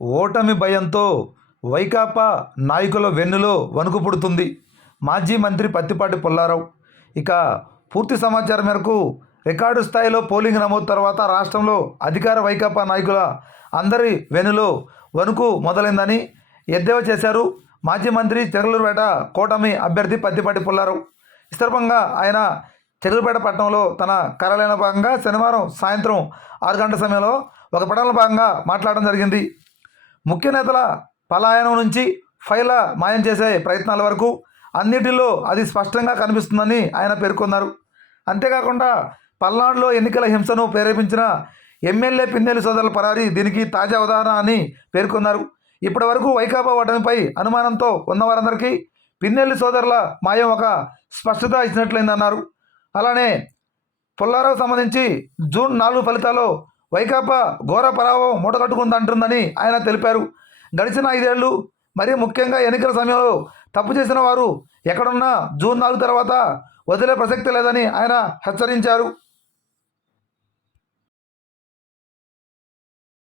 ఓటమి భయంతో వైకాపా నాయకుల వెన్నులో వణుకు పుడుతుంది. మాజీ మంత్రి పత్తిపాటి పుల్లారావు. ఇక పూర్తి సమాచారం మేరకు రికార్డు స్థాయిలో పోలింగ్ నమోదు తర్వాత రాష్ట్రంలో అధికార వైకాపా నాయకుల అందరి వెనులో వణుకు మొదలైందని ఎద్దేవా చేశారు మాజీ మంత్రి చెగలూరుపేట కూటమి అభ్యర్థి పత్తిపాటి పుల్లారావు. ఈ సందర్భంగా ఆయన చెరువుపేట పట్టణంలో తన కార్యాలయంలో భాగంగా శనివారం సాయంత్రం ఆరు గంటల సమయంలో ఒక పట్టణంలో భాగంగా మాట్లాడడం జరిగింది. ముఖ్య నేతల పలాయనం నుంచి ఫైల మాయం చేసే ప్రయత్నాల వరకు అన్నిటిలో అది స్పష్టంగా కనిపిస్తుందని ఆయన పేర్కొన్నారు. అంతేకాకుండా పల్నాడులో ఎన్నికల హింసను ప్రేరేపించిన ఎమ్మెల్యే పిన్నెల్లి సోదరుల పరారి దీనికి తాజా ఉదాహరణ అని పేర్కొన్నారు. ఇప్పటి వరకు వైకాపా ఓటమిపై అనుమానంతో ఉన్నవారందరికీ పిన్నెల్లి సోదరుల మాయం ఒక స్పష్టత ఇచ్చినట్లయిందన్నారు. అలానే పుల్లారావు సంబంధించి జూన్ నాలుగు ఫలితాల్లో వైకాపా ఘోర పరాభవం మూటగట్టుకుందంటుందని ఆయన తెలిపారు. గడిచిన ఐదేళ్ళు మరీ ముఖ్యంగా ఎన్నికల సమయంలో తప్పు చేసిన వారు ఎక్కడున్నా జూన్ నాలుగు తర్వాత వదిలే ప్రసక్తి లేదని ఆయన హెచ్చరించారు.